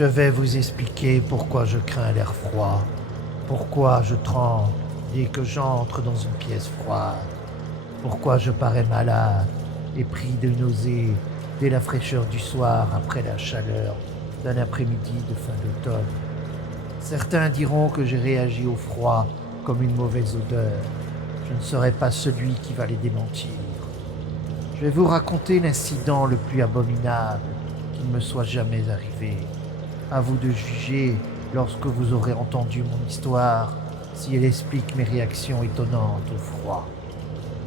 Je vais vous expliquer pourquoi je crains l'air froid, pourquoi je tremble dès que j'entre dans une pièce froide, pourquoi je parais malade et pris de nausées dès la fraîcheur du soir après la chaleur d'un après-midi de fin d'automne. Certains diront que j'ai réagi au froid comme une mauvaise odeur. Je ne serai pas celui qui va les démentir. Je vais vous raconter l'incident le plus abominable qui ne me soit jamais arrivé. À vous de juger, lorsque vous aurez entendu mon histoire, si elle explique mes réactions étonnantes au froid.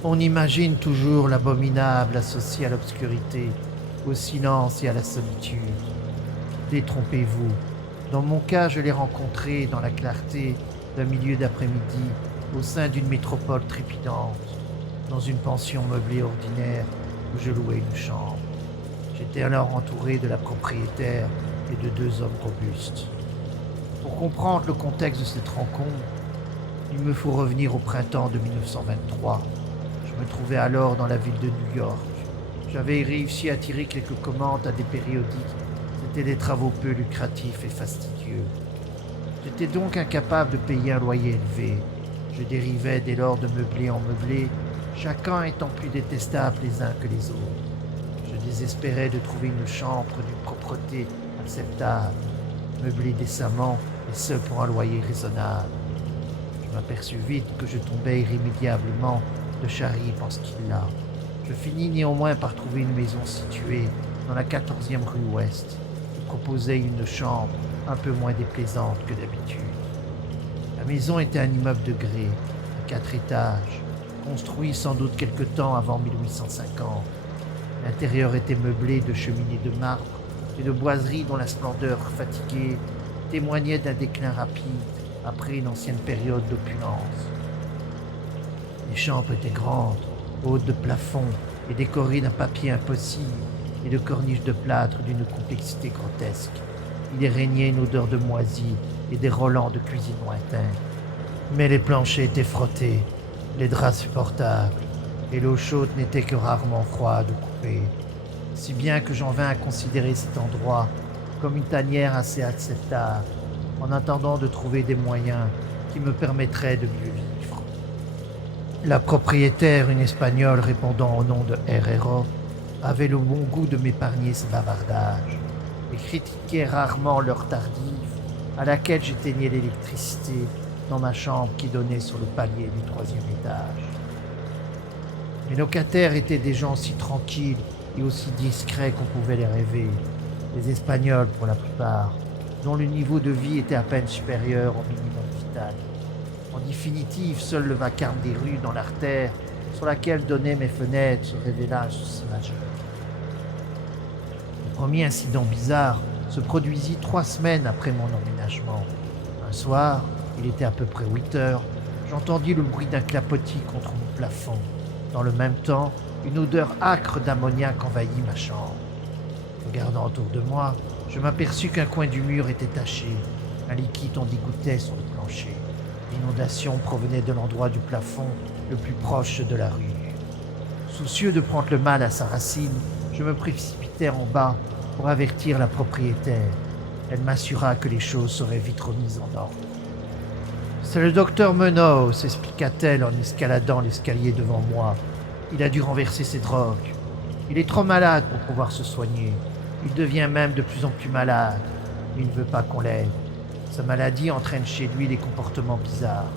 On imagine toujours l'abominable associé à l'obscurité, au silence et à la solitude. Détrompez-vous. Dans mon cas, je l'ai rencontré dans la clarté d'un milieu d'après-midi, au sein d'une métropole trépidante, dans une pension meublée ordinaire où je louais une chambre. J'étais alors entouré de la propriétaire et de deux hommes robustes. Pour comprendre le contexte de cette rencontre, il me faut revenir au printemps de 1923. Je me trouvais alors dans la ville de New York. J'avais réussi à tirer quelques commandes à des périodiques. C'étaient des travaux peu lucratifs et fastidieux. J'étais donc incapable de payer un loyer élevé. Je dérivais dès lors de meublé en meublé, chacun étant plus détestable les uns que les autres. Je désespérais de trouver une chambre d'une propreté acceptable, meublée décemment et ce pour un loyer raisonnable. Je m'aperçus vite que je tombais irrémédiablement de Charybde en Scylla. Je finis néanmoins par trouver une maison située dans la 14e rue Ouest, qui proposait une chambre un peu moins déplaisante que d'habitude. La maison était un immeuble de grès, à 4 étages, construit sans doute quelque temps avant 1850. L'intérieur était meublé de cheminées de marbre et de boiseries dont la splendeur fatiguée témoignait d'un déclin rapide après une ancienne période d'opulence. Les chambres étaient grandes, hautes de plafond et décorées d'un papier impossible et de corniches de plâtre d'une complexité grotesque. Il y régnait une odeur de moisi et des relents de cuisine lointains. Mais les planchers étaient frottés, les draps supportables, et l'eau chaude n'était que rarement froide ou coupée, si bien que j'en vins à considérer cet endroit comme une tanière assez acceptable, en attendant de trouver des moyens qui me permettraient de mieux vivre. La propriétaire, une Espagnole répondant au nom de Herrero, avait le bon goût de m'épargner ses bavardages et critiquait rarement l'heure tardive à laquelle j'éteignais l'électricité dans ma chambre qui donnait sur le palier du 3e étage. Mes locataires étaient des gens aussi tranquilles et aussi discrets qu'on pouvait les rêver, des Espagnols pour la plupart, dont le niveau de vie était à peine supérieur au minimum vital. En définitive, seul le vacarme des rues dans l'artère sur laquelle donnaient mes fenêtres se révéla un souci majeur. Le premier incident bizarre se produisit 3 semaines après mon emménagement. Un soir, il était à peu près 8 heures, j'entendis le bruit d'un clapotis contre mon plafond. Dans le même temps, une odeur âcre d'ammoniac envahit ma chambre. Regardant autour de moi, je m'aperçus qu'un coin du mur était taché. Un liquide en dégouttait sur le plancher. L'inondation provenait de l'endroit du plafond le plus proche de la rue. Soucieux de prendre le mal à sa racine, je me précipitai en bas pour avertir la propriétaire. Elle m'assura que les choses seraient vite remises en ordre. « C'est le docteur Menot, s'expliqua-t-elle en escaladant l'escalier devant moi. Il a dû renverser ses drogues. Il est trop malade pour pouvoir se soigner. Il devient même de plus en plus malade. Mais il ne veut pas qu'on l'aide. Sa maladie entraîne chez lui des comportements bizarres.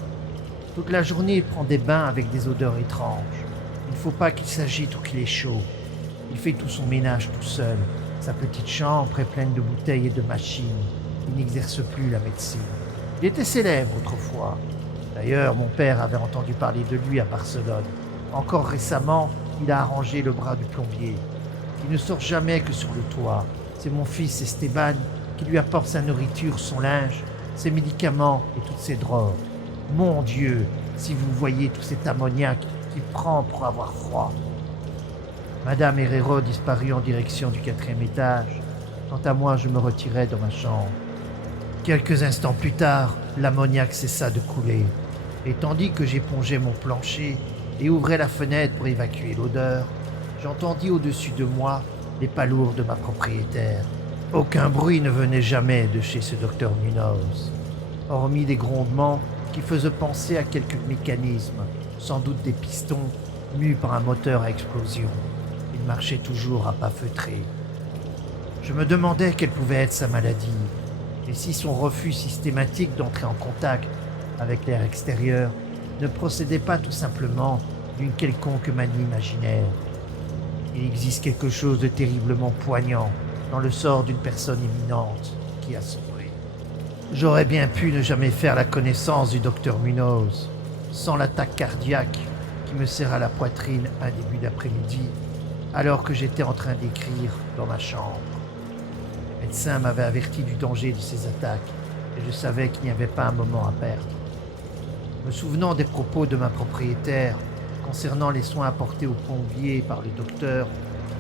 Toute la journée, il prend des bains avec des odeurs étranges. Il ne faut pas qu'il s'agite ou qu'il ait chaud. Il fait tout son ménage tout seul. Sa petite chambre est pleine de bouteilles et de machines. Il n'exerce plus la médecine. Il était célèbre autrefois. D'ailleurs, mon père avait entendu parler de lui à Barcelone. Encore récemment, il a arrangé le bras du plombier. Il ne sort jamais que sur le toit. C'est mon fils Esteban qui lui apporte sa nourriture, son linge, ses médicaments et toutes ses drogues. Mon Dieu, si vous voyez tout cet ammoniac qu'il prend pour avoir froid. Madame Herrero disparut en direction du 4e étage. Quant à moi, je me retirai dans ma chambre. Quelques instants plus tard, l'ammoniac cessa de couler, et tandis que j'épongeais mon plancher et ouvrais la fenêtre pour évacuer l'odeur, j'entendis au-dessus de moi les pas lourds de ma propriétaire. « Aucun bruit ne venait jamais de chez ce docteur Munoz, hormis des grondements qui faisaient penser à quelques mécanismes, sans doute des pistons mus par un moteur à explosion. Il marchait toujours à pas feutrés. Je me demandais quelle pouvait être sa maladie, et si son refus systématique d'entrer en contact avec l'air extérieur ne procédait pas tout simplement d'une quelconque manie imaginaire. Il existe quelque chose de terriblement poignant dans le sort d'une personne éminente qui a sombré. J'aurais bien pu ne jamais faire la connaissance du docteur Munoz, sans l'attaque cardiaque qui me serra la poitrine un début d'après-midi, alors que j'étais en train d'écrire dans ma chambre. Le médecin m'avait averti du danger de ces attaques, et je savais qu'il n'y avait pas un moment à perdre. Me souvenant des propos de ma propriétaire concernant les soins apportés aux plombiers par le docteur,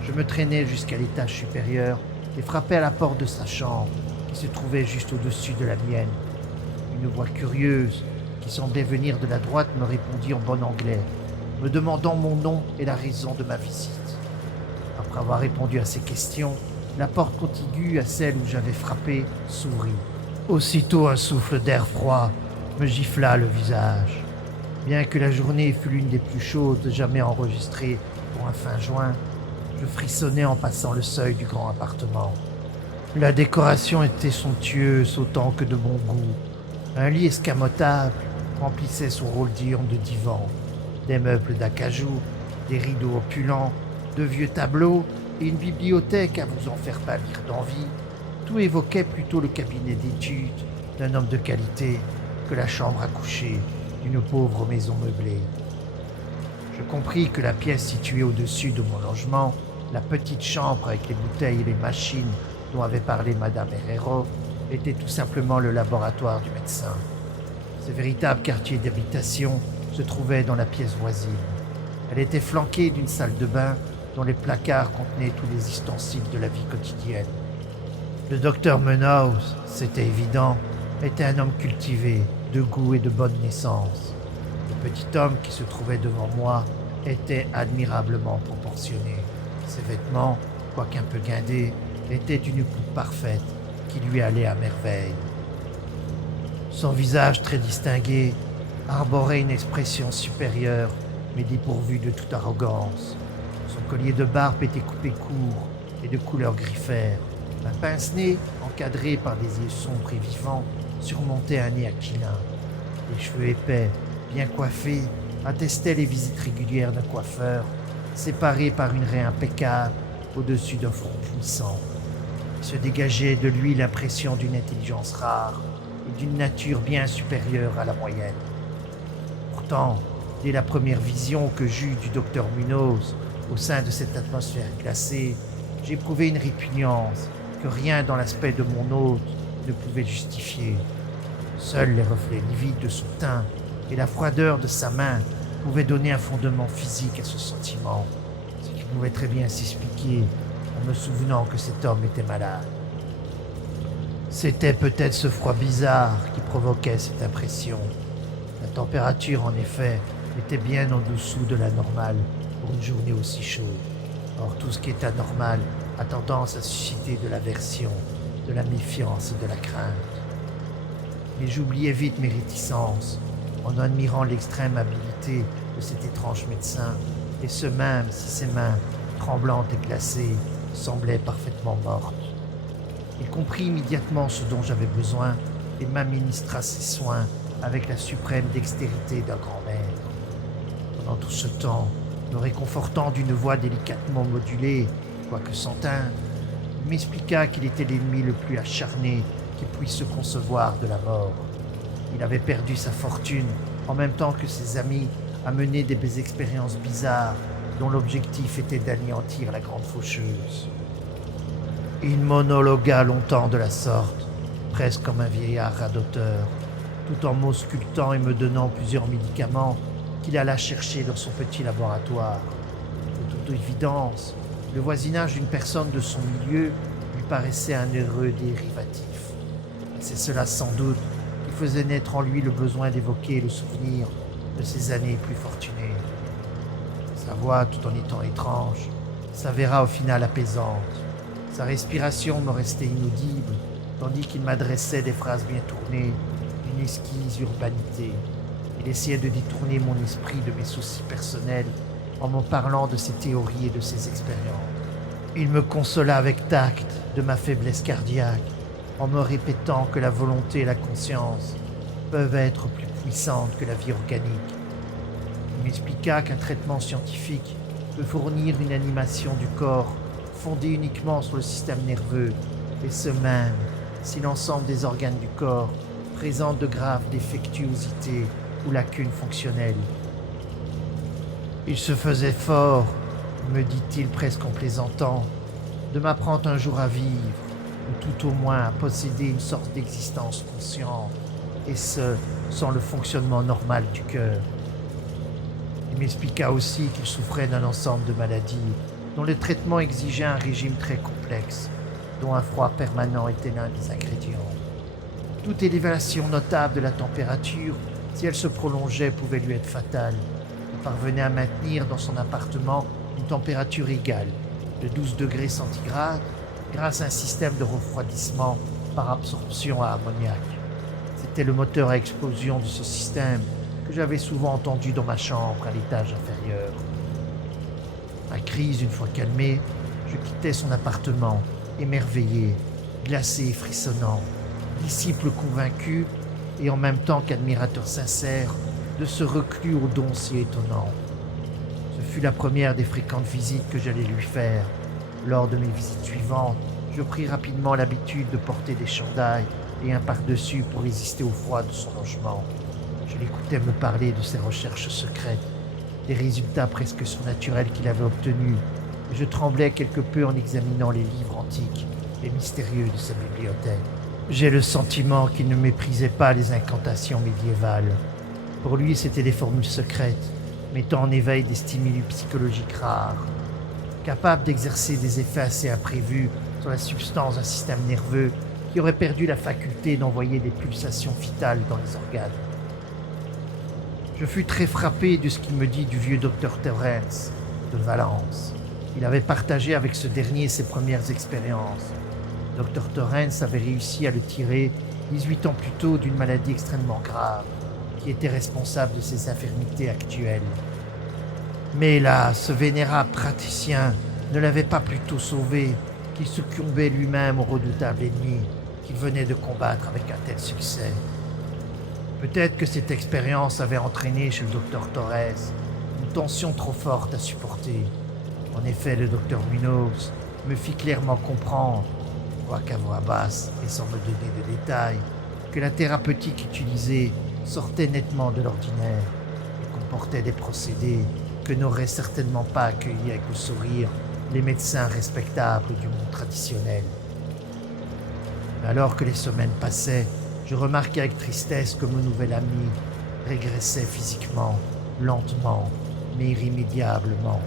je me traînais jusqu'à l'étage supérieur et frappais à la porte de sa chambre, qui se trouvait juste au-dessus de la mienne. Une voix curieuse, qui semblait venir de la droite, me répondit en bon anglais, me demandant mon nom et la raison de ma visite. Après avoir répondu à ces questions, la porte contiguë à celle où j'avais frappé s'ouvrit. Aussitôt un souffle d'air froid me gifla le visage. Bien que la journée fût l'une des plus chaudes jamais enregistrées pour un fin juin, je frissonnais en passant le seuil du grand appartement. La décoration était somptueuse autant que de bon goût. Un lit escamotable remplissait son rôle diurne de divan. Des meubles d'acajou, des rideaux opulents, de vieux tableaux et une bibliothèque à vous en faire pâlir d'envie, tout évoquait plutôt le cabinet d'études d'un homme de qualité que la chambre à coucher d'une pauvre maison meublée. Je compris que la pièce située au-dessus de mon logement, la petite chambre avec les bouteilles et les machines dont avait parlé Madame Herrero, était tout simplement le laboratoire du médecin. Ce véritable quartier d'habitation se trouvait dans la pièce voisine. Elle était flanquée d'une salle de bain dont les placards contenaient tous les ustensiles de la vie quotidienne. Le docteur Munoz, c'était évident, était un homme cultivé, de goût et de bonne naissance. Le petit homme qui se trouvait devant moi était admirablement proportionné. Ses vêtements, quoiqu'un peu guindés, étaient d'une coupe parfaite qui lui allait à merveille. Son visage très distingué arborait une expression supérieure mais dépourvue de toute arrogance. Son collier de barbe était coupé court et de couleur gris-fer. Un pince-nez, encadré par des yeux sombres et vivants, surmontait un nez aquilin. Les cheveux épais, bien coiffés, attestaient les visites régulières d'un coiffeur, séparés par une raie impeccable au-dessus d'un front puissant. Il se dégageait de lui l'impression d'une intelligence rare et d'une nature bien supérieure à la moyenne. Pourtant, dès la première vision que j'eus du docteur Munoz au sein de cette atmosphère glacée, j'éprouvai une répugnance que rien dans l'aspect de mon hôte ne pouvait justifier. Seuls les reflets livides de son teint et la froideur de sa main pouvaient donner un fondement physique à ce sentiment, ce qui pouvait très bien s'expliquer en me souvenant que cet homme était malade. C'était peut-être ce froid bizarre qui provoquait cette impression. La température, en effet, était bien en dessous de la normale pour une journée aussi chaude. Or, tout ce qui est anormal a tendance à susciter de l'aversion, de la méfiance et de la crainte. Mais j'oubliais vite mes réticences en admirant l'extrême habileté de cet étrange médecin, et ce même si ses mains, tremblantes et glacées, semblaient parfaitement mortes. Il comprit immédiatement ce dont j'avais besoin et m'administra ses soins avec la suprême dextérité d'un grand maître. Pendant tout ce temps, me réconfortant d'une voix délicatement modulée, quoique sans teinte, il m'expliqua qu'il était l'ennemi le plus acharné qui puisse se concevoir de la mort. Il avait perdu sa fortune en même temps que ses amis à mener des expériences bizarres dont l'objectif était d'anéantir la grande faucheuse. Il monologua longtemps de la sorte, presque comme un vieillard radoteur, tout en m'auscultant et me donnant plusieurs médicaments qu'il alla chercher dans son petit laboratoire. De toute évidence, le voisinage d'une personne de son milieu lui paraissait un heureux dérivatif. Et c'est cela sans doute qui faisait naître en lui le besoin d'évoquer le souvenir de ses années plus fortunées. Sa voix, tout en étant étrange, s'avéra au final apaisante. Sa respiration me restait inaudible, tandis qu'il m'adressait des phrases bien tournées, d'une exquise urbanité. Il essayait de détourner mon esprit de mes soucis personnels en me parlant de ses théories et de ses expériences. Il me consola avec tact de ma faiblesse cardiaque, en me répétant que la volonté et la conscience peuvent être plus puissantes que la vie organique. Il m'expliqua qu'un traitement scientifique peut fournir une animation du corps fondée uniquement sur le système nerveux, et ce même si l'ensemble des organes du corps présentent de graves défectuosités ou lacunes fonctionnelles. Il se faisait fort, me dit-il presque en plaisantant, de m'apprendre un jour à vivre, ou tout au moins à posséder une sorte d'existence consciente, et ce, sans le fonctionnement normal du cœur. Il m'expliqua aussi qu'il souffrait d'un ensemble de maladies dont le traitement exigeait un régime très complexe, dont un froid permanent était l'un des ingrédients. Toute élévation notable de la température, si elle se prolongeait, pouvait lui être fatale. Il parvenait à maintenir dans son appartement une température égale, de 12 degrés centigrades, grâce à un système de refroidissement par absorption à ammoniac. C'était le moteur à explosion de ce système que j'avais souvent entendu dans ma chambre à l'étage inférieur. Ma crise, une fois calmée, je quittais son appartement, émerveillé, glacé et frissonnant, disciple convaincu et en même temps qu'admirateur sincère de ce reclus aux dons si étonnants. Ce fut la première des fréquentes visites que j'allais lui faire. Lors de mes visites suivantes, je pris rapidement l'habitude de porter des chandails et un pardessus pour résister au froid de son logement. Je l'écoutais me parler de ses recherches secrètes, des résultats presque surnaturels qu'il avait obtenus, et je tremblais quelque peu en examinant les livres antiques et mystérieux de sa bibliothèque. J'ai le sentiment qu'il ne méprisait pas les incantations médiévales. Pour lui, c'étaient des formules secrètes, mettant en éveil des stimuli psychologiques rares, capables d'exercer des effets assez imprévus sur la substance d'un système nerveux qui aurait perdu la faculté d'envoyer des pulsations vitales dans les organes. Je fus très frappé de ce qu'il me dit du vieux docteur Terence de Valence. Il avait partagé avec ce dernier ses premières expériences. Dr Torrens avait réussi à le tirer 18 ans plus tôt d'une maladie extrêmement grave qui était responsable de ses infirmités actuelles. Mais là, ce vénérable praticien ne l'avait pas plutôt sauvé qu'il succombait lui-même au redoutable ennemi qu'il venait de combattre avec un tel succès. Peut-être que cette expérience avait entraîné chez le docteur Torres une tension trop forte à supporter. En effet, le docteur Munoz me fit clairement comprendre, quoiqu'à voix basse et sans me donner de détails, que la thérapeutique utilisée sortait nettement de l'ordinaire et comportait des procédés que n'auraient certainement pas accueillis avec le sourire les médecins respectables du monde traditionnel. Alors que les semaines passaient, je remarquai avec tristesse que mon nouvel ami régressait physiquement, lentement, mais irrémédiablement.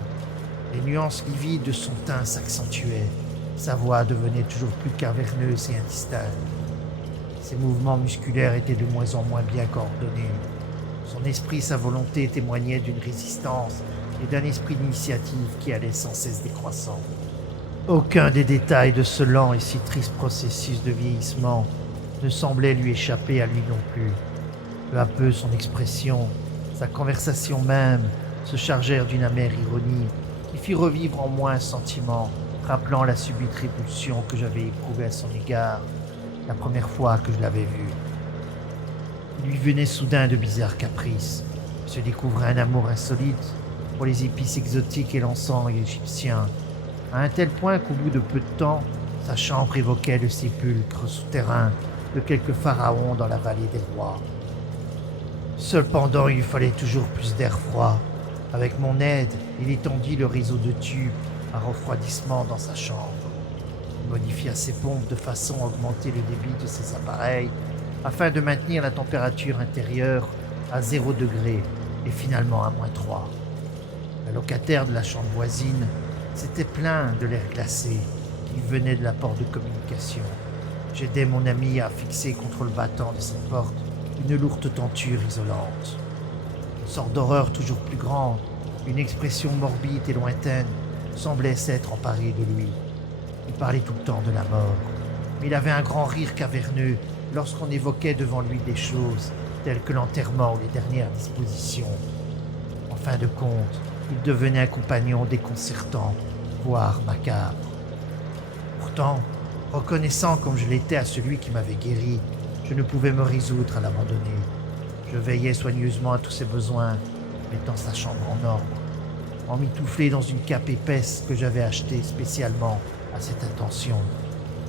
Les nuances livides de son teint s'accentuaient, sa voix devenait toujours plus caverneuse et indistincte. Ses mouvements musculaires étaient de moins en moins bien coordonnés. Son esprit, sa volonté témoignaient d'une résistance et d'un esprit d'initiative qui allait sans cesse décroissant. Aucun des détails de ce lent et si triste processus de vieillissement ne semblait lui échapper à lui non plus. Peu à peu, son expression, sa conversation même, se chargèrent d'une amère ironie qui fit revivre en moi un sentiment rappelant la subite répulsion que j'avais éprouvée à son égard la première fois que je l'avais vu. Il lui venait soudain de bizarres caprices. Il se découvrait un amour insolite pour les épices exotiques et l'encens égyptien, à un tel point qu'au bout de peu de temps, sa chambre évoquait le sépulcre souterrain de quelques pharaons dans la vallée des rois. Cependant, il lui fallait toujours plus d'air froid. Avec mon aide, il étendit le réseau de tubes à refroidissement dans sa chambre. Il modifia ses pompes de façon à augmenter le débit de ses appareils afin de maintenir la température intérieure à 0 degré et finalement à -3. Le locataire de la chambre voisine s'était plaint de l'air glacé qui venait de la porte de communication. J'aidai mon ami à fixer contre le battant de cette porte une lourde tenture isolante. Une sorte d'horreur toujours plus grande, une expression morbide et lointaine semblait s'être emparée de lui. Il parlait tout le temps de la mort, mais il avait un grand rire caverneux lorsqu'on évoquait devant lui des choses telles que l'enterrement ou les dernières dispositions. En fin de compte, il devenait un compagnon déconcertant, voire macabre. Pourtant, reconnaissant comme je l'étais à celui qui m'avait guéri, je ne pouvais me résoudre à l'abandonner. Je veillais soigneusement à tous ses besoins, mettant sa chambre en ordre, emmitouflé dans une cape épaisse que j'avais achetée spécialement à cette intention.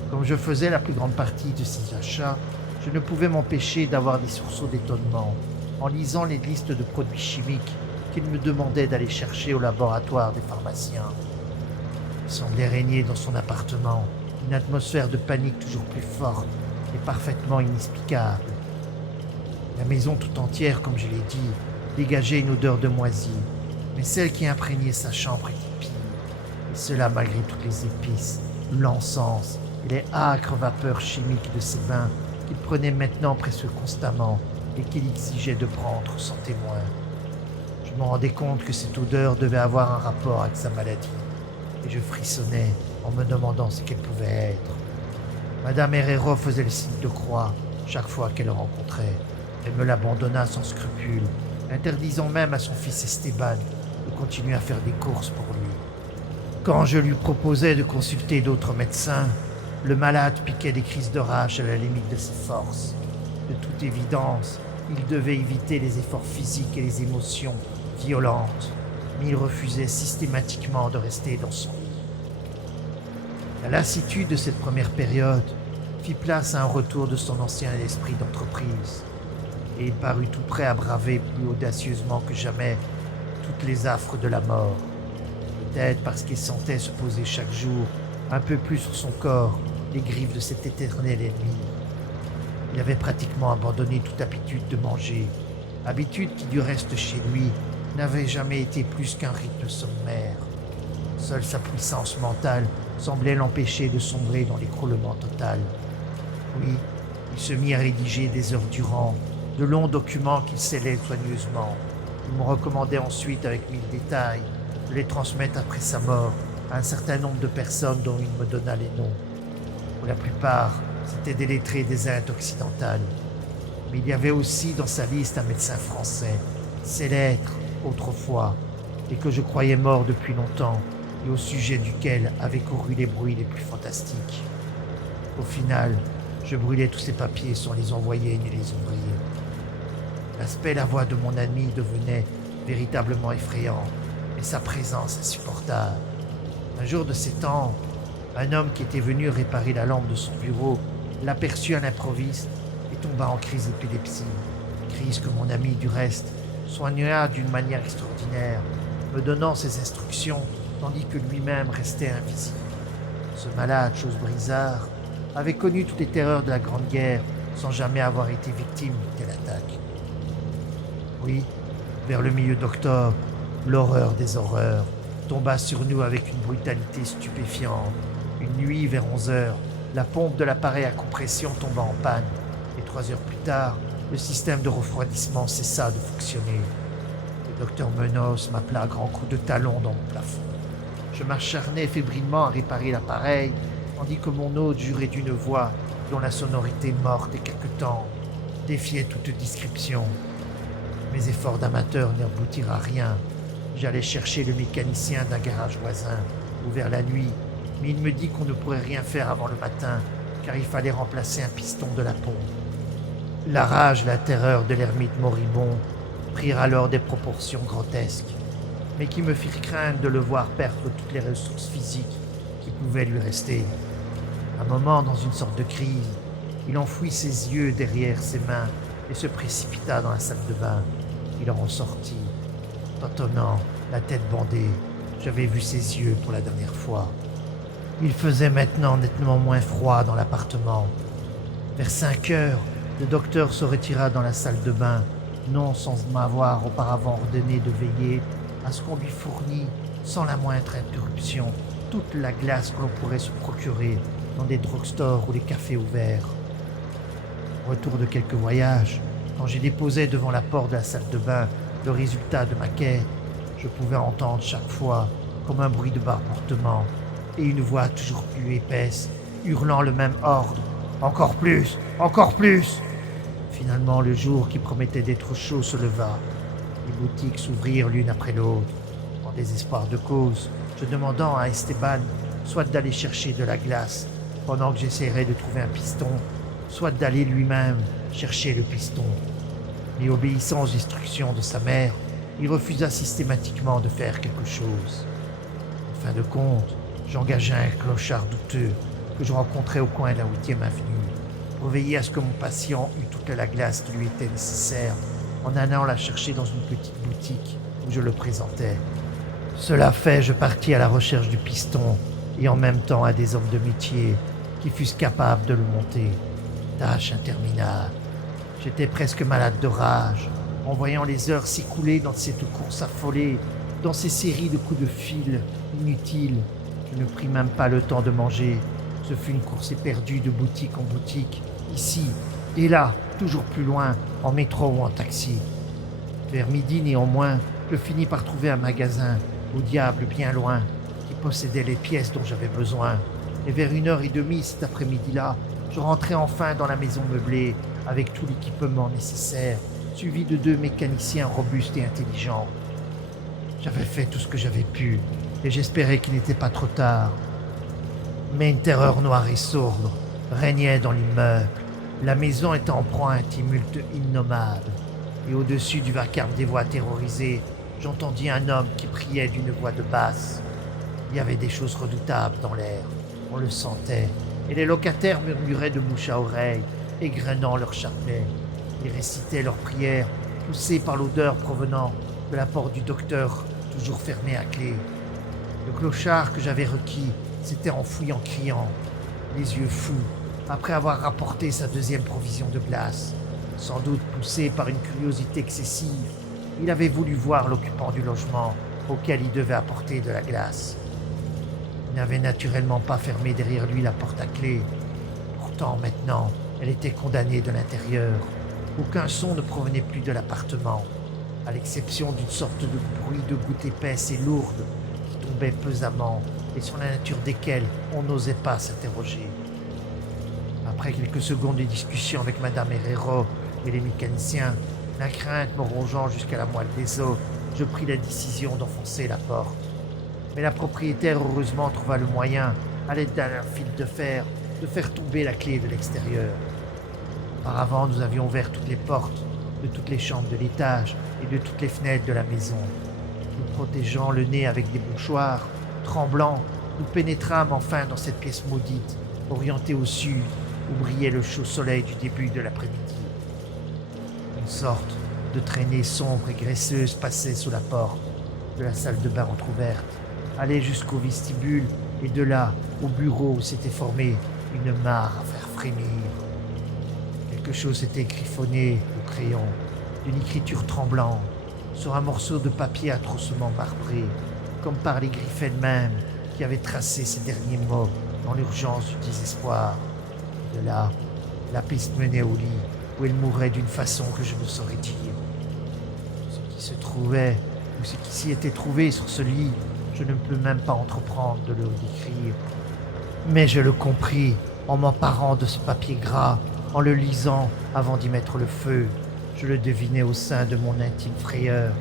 Comme je faisais la plus grande partie de ces achats, je ne pouvais m'empêcher d'avoir des sursauts d'étonnement en lisant les listes de produits chimiques qu'il me demandait d'aller chercher au laboratoire des pharmaciens. Il semblait régner dans son appartement une atmosphère de panique toujours plus forte et parfaitement inexplicable. La maison tout entière, comme je l'ai dit, dégageait une odeur de moisi, mais celle qui imprégnait sa chambre était pire, et cela malgré toutes les épices, l'encens et les âcres vapeurs chimiques de ces bains qu'il prenait maintenant presque constamment et qu'il exigeait de prendre sans témoin. Je me rendais compte que cette odeur devait avoir un rapport avec sa maladie, et je frissonnais en me demandant ce qu'elle pouvait être. Madame Herrero faisait le signe de croix chaque fois qu'elle le rencontrait. Elle me l'abandonna sans scrupule, interdisant même à son fils Esteban de continuer à faire des courses pour lui. Quand je lui proposais de consulter d'autres médecins, le malade piquait des crises de rage à la limite de ses forces. De toute évidence, il devait éviter les efforts physiques et les émotions violentes, mais il refusait systématiquement de rester dans son lit. La lassitude de cette première période fit place à un retour de son ancien esprit d'entreprise, et il parut tout prêt à braver plus audacieusement que jamais toutes les affres de la mort, peut-être parce qu'il sentait se poser chaque jour un peu plus sur son corps les griffes de cet éternel ennemi. Il avait pratiquement abandonné toute habitude de manger, habitude qui du reste chez lui n'avait jamais été plus qu'un rythme sommaire. Seule sa puissance mentale semblait l'empêcher de sombrer dans l'écroulement total. Puis, il se mit à rédiger des heures durant de longs documents qu'il scellait soigneusement. Il me recommandait ensuite, avec 1000 détails, de les transmettre après sa mort à un certain nombre de personnes dont il me donna les noms. Pour la plupart, c'étaient des lettrés des Indes occidentales. Mais il y avait aussi dans sa liste un médecin français, célèbre autrefois, et que je croyais mort depuis longtemps, et au sujet duquel avaient couru les bruits les plus fantastiques. Au final, je brûlais tous ces papiers sans les envoyer ni les ouvrir. L'aspect et la voix de mon ami devenaient véritablement effrayants, et sa présence insupportable. Un jour de ces temps, un homme qui était venu réparer la lampe de son bureau l'aperçut à l'improviste et tomba en crise d'épilepsie. Crise que mon ami, du reste, soigna d'une manière extraordinaire, me donnant ses instructions tandis que lui-même restait invisible. Ce malade, chose brisard, avait connu toutes les terreurs de la Grande Guerre sans jamais avoir été victime d'une telle attaque. Oui, vers le milieu d'octobre, l'horreur des horreurs tomba sur nous avec une brutalité stupéfiante. Une nuit, vers 11 heures, la pompe de l'appareil à compression tomba en panne, et 3 heures plus tard, le système de refroidissement cessa de fonctionner. Le docteur Menos m'appela à grands coups de talon dans mon plafond. Je m'acharnais fébrilement à réparer l'appareil, tandis que mon hôte jurait d'une voix dont la sonorité morte et caquetante défiait toute description. Mes efforts d'amateur n'aboutirent à rien. J'allais chercher le mécanicien d'un garage voisin, ouvert la nuit, mais il me dit qu'on ne pourrait rien faire avant le matin, car il fallait remplacer un piston de la pompe. La rage et la terreur de l'ermite moribond prirent alors des proportions grotesques, mais qui me firent craindre de le voir perdre toutes les ressources physiques qui pouvaient lui rester. Un moment, dans une sorte de crise, il enfouit ses yeux derrière ses mains et se précipita dans la salle de bain. Il en ressortit, tâtonnant, la tête bandée. J'avais vu ses yeux pour la dernière fois. Il faisait maintenant nettement moins froid dans l'appartement. Vers 5 heures, le docteur se retira dans la salle de bain, non sans m'avoir auparavant ordonné de veiller à ce qu'on lui fournît, sans la moindre interruption, toute la glace que l'on pourrait se procurer dans des drugstores ou des cafés ouverts. Au retour de quelques voyages, quand j'ai déposé devant la porte de la salle de bain le résultat de ma quête, je pouvais entendre chaque fois, comme un bruit de barboutement, et une voix toujours plus épaisse, hurlant le même ordre. Encore plus, encore plus. Finalement, le jour qui promettait d'être chaud se leva. Les boutiques s'ouvrirent l'une après l'autre, en désespoir de cause, je demandant à Esteban soit d'aller chercher de la glace, pendant que j'essaierais de trouver un piston, soit d'aller lui-même chercher le piston. Mais obéissant aux instructions de sa mère, il refusa systématiquement de faire quelque chose. En fin de compte, j'engageai un clochard douteux que je rencontrais au coin de la 8e avenue pour veiller à ce que mon patient eût toute la glace qui lui était nécessaire en allant la chercher dans une petite boutique où je le présentais. Cela fait, je partis à la recherche du piston et en même temps à des hommes de métier qui fussent capables de le monter. Tâche interminable. J'étais presque malade de rage en voyant les heures s'écouler dans cette course affolée, dans ces séries de coups de fil inutiles. Je ne pris même pas le temps de manger. Ce fut une course éperdue de boutique en boutique, ici et là, toujours plus loin, en métro ou en taxi. Vers midi néanmoins, je finis par trouver un magasin, au diable bien loin, qui possédait les pièces dont j'avais besoin. Et vers 1h30 cet après-midi-là, je rentrai enfin dans la maison meublée, avec tout l'équipement nécessaire, suivi de 2 mécaniciens robustes et intelligents. J'avais fait tout ce que j'avais pu, et j'espérais qu'il n'était pas trop tard. Mais une terreur noire et sourde régnait dans l'immeuble. La maison était en proie à un tumulte innommable, et au-dessus du vacarme des voix terrorisées, j'entendis un homme qui priait d'une voix de basse. Il y avait des choses redoutables dans l'air, on le sentait, et les locataires murmuraient de bouche à oreille, égrenant leur chapelet. Ils récitaient leurs prières, poussés par l'odeur provenant de la porte du docteur, toujours fermée à clé. Le clochard que j'avais requis s'était enfui en criant, les yeux fous, après avoir rapporté sa 2e provision de glace. Sans doute poussé par une curiosité excessive, il avait voulu voir l'occupant du logement auquel il devait apporter de la glace. Il n'avait naturellement pas fermé derrière lui la porte à clé. Pourtant, maintenant, elle était condamnée de l'intérieur. Aucun son ne provenait plus de l'appartement, à l'exception d'une sorte de bruit de gouttes épaisses et lourdes qui tombaient pesamment et sur la nature desquelles on n'osait pas s'interroger. Après quelques secondes de discussion avec Madame Herrero et les mécaniciens, la crainte me rongeant jusqu'à la moelle des os, je pris la décision d'enfoncer la porte. Mais la propriétaire heureusement trouva le moyen, à l'aide d'un fil de fer, de faire tomber la clé de l'extérieur. Auparavant, nous avions ouvert toutes les portes de toutes les chambres de l'étage et de toutes les fenêtres de la maison. Nous protégeant le nez avec des mouchoirs, tremblants, nous pénétrâmes enfin dans cette pièce maudite, orientée au sud, où brillait le chaud soleil du début de l'après-midi. Une sorte de traînée sombre et graisseuse passait sous la porte de la salle de bain entr'ouverte, allait jusqu'au vestibule et de là au bureau où s'était formée une mare à faire frémir. Quelque chose s'était griffonné au crayon, d'une écriture tremblante, sur un morceau de papier atrocement marbré, comme par les griffes elles-mêmes qui avaient tracé ces derniers mots dans l'urgence du désespoir. De là, la piste menait au lit, où elle mourait d'une façon que je ne saurais dire. Ce qui se trouvait, ou ce qui s'y était trouvé sur ce lit, je ne peux même pas entreprendre de le décrire. Mais je le compris en m'emparant de ce papier gras, en le lisant avant d'y mettre le feu. Je le devinais au sein de mon intime frayeur,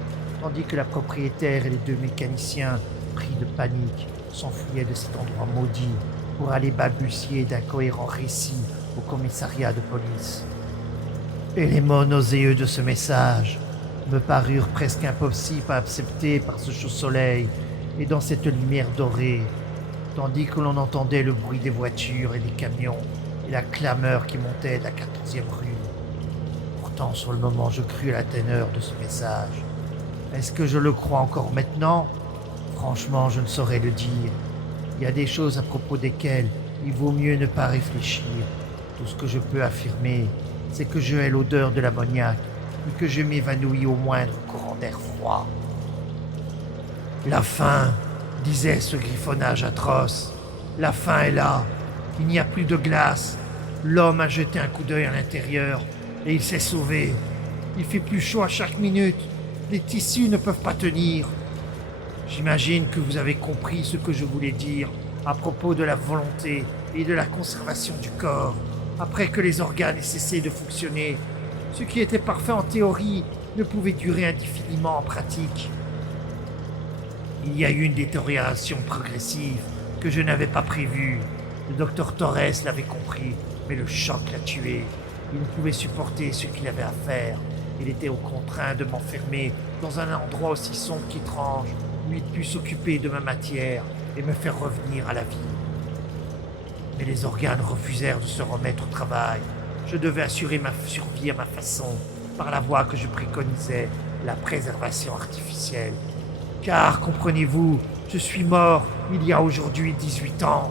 tandis que la propriétaire et les 2 mécaniciens, pris de panique, s'enfuyaient de cet endroit maudit pour aller balbutier d'incohérents récits au commissariat de police. Et les mots nauséeux de ce message me parurent presque impossibles à accepter par ce chaud soleil et dans cette lumière dorée, tandis que l'on entendait le bruit des voitures et des camions et la clameur qui montait de la 14e rue. Pourtant, sur le moment, je crus à la teneur de ce message. Est-ce que je le crois encore maintenant? Franchement, je ne saurais le dire. Il y a des choses à propos desquelles il vaut mieux ne pas réfléchir. Tout ce que je peux affirmer, c'est que je hais l'odeur de l'ammoniac et que je m'évanouis au moindre courant d'air froid. La faim, disait ce griffonnage atroce. La faim est là. Il n'y a plus de glace. L'homme a jeté un coup d'œil à l'intérieur et il s'est sauvé. Il fait plus chaud à chaque minute. Les tissus ne peuvent pas tenir. J'imagine que vous avez compris ce que je voulais dire à propos de la volonté et de la conservation du corps, après que les organes aient cessé de fonctionner. Ce qui était parfait en théorie ne pouvait durer indéfiniment en pratique. Il y a eu une détérioration progressive que je n'avais pas prévue. Le docteur Torres l'avait compris, mais le choc l'a tué. Il ne pouvait supporter ce qu'il avait à faire. Il était contraint de m'enfermer dans un endroit aussi sombre qu'étrange, où il put s'occuper de ma matière et me faire revenir à la vie. Mais les organes refusèrent de se remettre au travail. Je devais assurer ma survie à ma façon, par la voie que je préconisais, la préservation artificielle. Car, comprenez-vous, je suis mort il y a aujourd'hui 18 ans.